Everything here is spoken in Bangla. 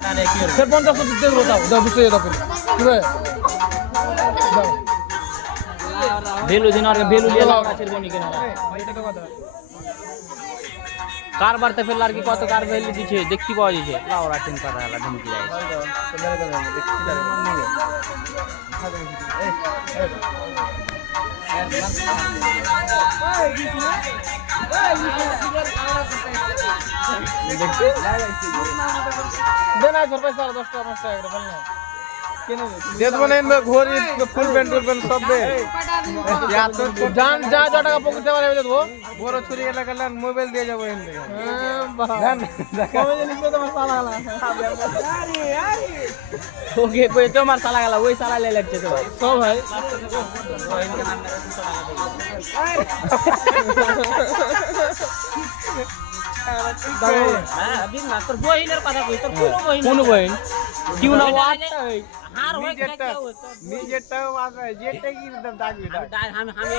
ফের 50 দেবো দাও দাও বুঝতে দাও কি ভাই দাও বেলু দিন আর বেলু লিয়ে লাউ গাছের বনি কেনা এটা তো কথা কারবার তে ফেল আর কি কত কার বেলু দিছে দেখতে পাওয়া যাচ্ছে লাউ রাতেন কথা হলা ঢুমকি যায় দেখছি দেনা ঝরপাই স্যার 10 টাকা 5 টাকা করে ফেল না দেখবো না ইনবে ঘড়ি ফুল প্যান্ট সব বে জান যা যা টাকা পকেটে মারে দেবো বড় ছুরি গেলে গেলে মোবাইল দিয়ে যাবো ইনবে কমে জিনিস তো তোমার সালা গালা ওকে কই তোমার সালা গেল ওই সালা লে লাগছে তো ভাই তো ভাই হ্যাঁ দিন না তোর বহিনের কথা কই তোর কোন বহিন কোন বহিন কিউ না ওয়াটটা হার হই নিজেরটাও যেটা কি দাগবি আমি